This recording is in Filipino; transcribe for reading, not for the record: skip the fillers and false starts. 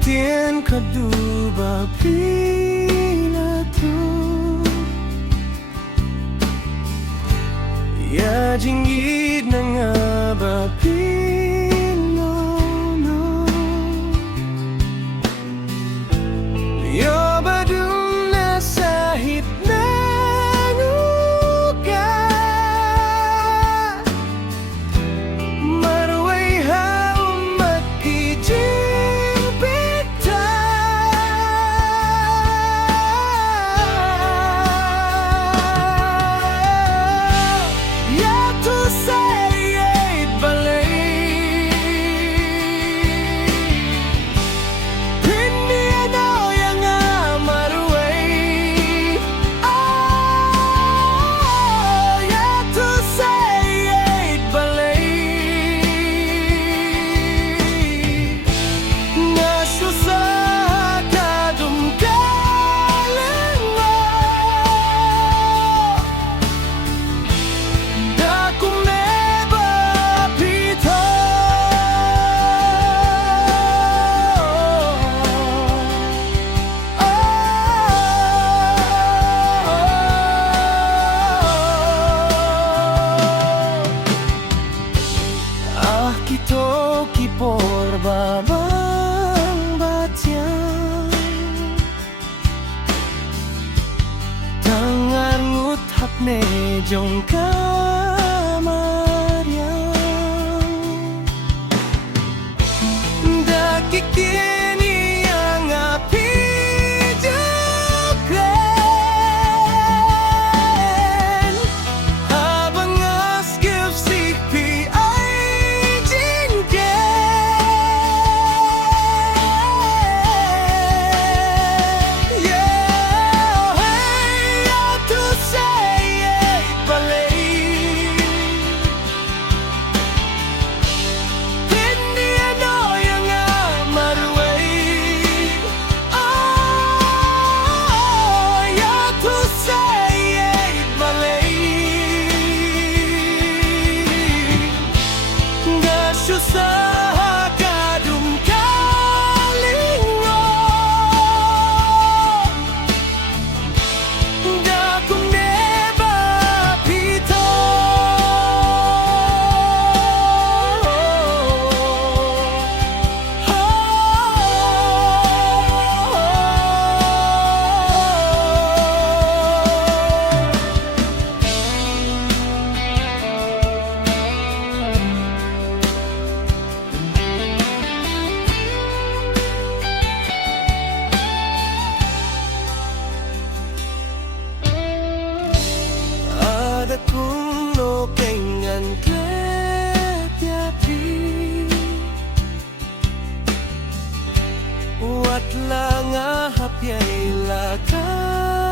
tien kaduba pinato ya jingid na nga ba pinono yo badung na sahit ng ugat marway haumat kijing pita ya tu sayait balay Pindi ano yang marway ya tu sayait balay Nasusa kadum kalang mo Dakum neba pito Ah kito kipor babang batyang Tangar ngut hapne jong kamaryang Dakikini ang api jukren Habang askip sikpi ay jinggen Yeah, hey, to say it, believe Hindi ano yung marway yeah, to say it, believe Gasyo sa kadum kalingo Dakum neba pito Ada kung no kengan kletiati Wat lang ahap yay lakay